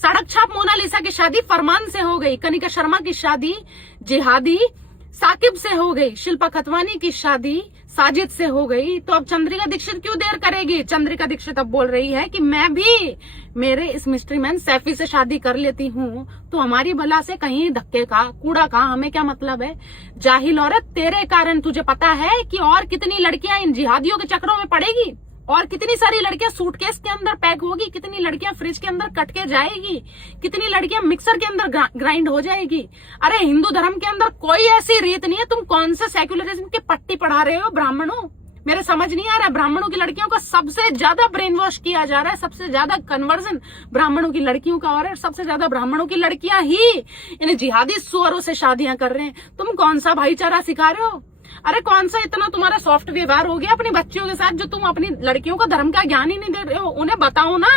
सड़क छाप मोनालिसा की शादी फरमान से हो गई, कनिका शर्मा की शादी जिहादी साकिब से हो गई, शिल्पा खतवानी की शादी साजिद से हो गई, तो अब चंद्रिका दीक्षित क्यों देर करेगी? चंद्रिका दीक्षित अब बोल रही है कि मैं भी मेरे इस मिस्ट्री मैन सैफी से शादी कर लेती हूँ, तो हमारी भला से कहीं धक्के का कूड़ा का हमें क्या मतलब है? जाहिल औरत, तेरे कारण तुझे पता है कि और कितनी लड़कियां इन जिहादियों के चक्रों में पड़ेगी, और कितनी सारी लड़कियां सूटकेस के अंदर पैक होगी, कितनी लड़कियां फ्रिज के अंदर कट के जाएगी, कितनी लड़कियां मिक्सर के अंदर ग्राइंड हो जाएगी। अरे हिंदू धर्म के अंदर कोई ऐसी रीत नहीं है, तुम कौन से सेक्युलरिज्म की पट्टी पढ़ा रहे हो ब्राह्मणों? मेरे समझ नहीं आ रहा है। ब्राह्मणों की लड़कियों का सबसे ज्यादा ब्रेन वॉश किया जा रहा है, सबसे ज्यादा कन्वर्जन ब्राह्मणों की लड़कियों का हो रहा है, सबसे ज्यादा ब्राह्मणों की लड़कियां ही इन जिहादी सुअरों से शादियां कर रहे हैं। तुम कौन सा भाईचारा सिखा रहे हो? अरे कौन सा इतना तुम्हारा सॉफ्ट व्यवहार हो गया अपनी बच्चियों के साथ, जो तुम अपनी लड़कियों को धर्म का ज्ञान ही नहीं दे रहे हो? उन्हें बताओ ना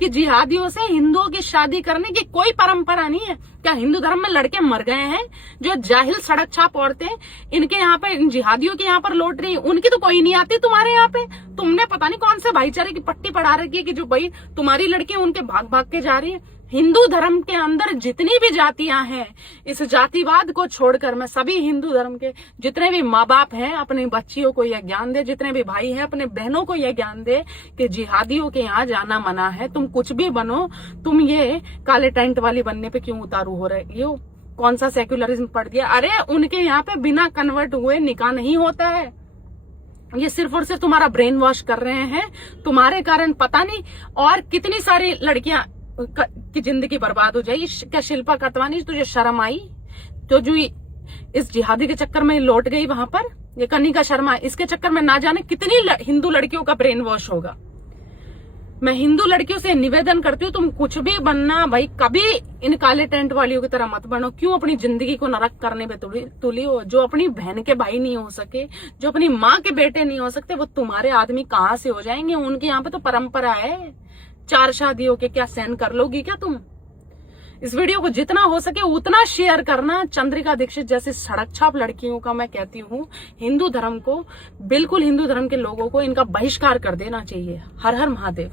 कि जिहादियों से हिंदुओं की शादी करने की कोई परंपरा नहीं है। क्या हिंदू धर्म में लड़के मर गए हैं? जो जाहिल सड़क छाप औरतें इनके यहाँ पे, इन जिहादियों के यहाँ पर लौट रही, उनकी तो कोई नहीं आती तुम्हारे यहाँ पे। तुमने पता नहीं कौन से भाईचारे की पट्टी पढ़ा रखी है कि जो भाई तुम्हारी लड़की उनके भाग भाग के जा रही है। हिंदू धर्म के अंदर जितनी भी जातियां हैं, इस जातिवाद को छोड़कर मैं सभी हिंदू धर्म के जितने भी माँ बाप हैं अपनी बच्चियों को यह ज्ञान दे, जितने भी भाई हैं अपने बहनों को यह ज्ञान दे कि जिहादियों के यहाँ जाना मना है। तुम कुछ भी बनो, तुम ये काले टेंट वाली बनने पे क्यों उतारू हो रहे हो? कौन सा सेक्युलरिज्म पढ़ दिया? अरे उनके यहाँ पे बिना कन्वर्ट हुए निकाह नहीं होता है। ये सिर्फ और सिर्फ तुम्हारा ब्रेन वॉश कर रहे हैं। तुम्हारे कारण पता नहीं और कितनी सारी लड़कियां की जिंदगी बर्बाद हो जाएगी। क्या शिल्पा खतवानी, तुझे शर्म आई? तो जो इस जिहादी के चक्कर में लौट गई वहां पर, ये कनिका शर्मा, इसके चक्कर में ना जाने कितनी हिंदू लड़कियों का ब्रेन वॉश होगा। मैं हिंदू लड़कियों से निवेदन करती हूँ, तुम कुछ भी बनना भाई, कभी इन काले टेंट वालियों की तरह मत बनो। क्यों अपनी जिंदगी को नरक करने पे तुली हो? जो अपनी बहन के भाई नहीं हो सके, जो अपनी माँ के बेटे नहीं हो सकते, वो तुम्हारे आदमी कहाँ से हो जाएंगे? उनके यहाँ पे तो परंपरा है 4 शादियों के। क्या सहन कर लोगी क्या तुम? इस वीडियो को जितना हो सके उतना शेयर करना। चंद्रिका दीक्षित जैसी सड़क छाप लड़कियों का मैं कहती हूँ, हिंदू धर्म को, बिल्कुल हिंदू धर्म के लोगों को इनका बहिष्कार कर देना चाहिए। हर हर महादेव।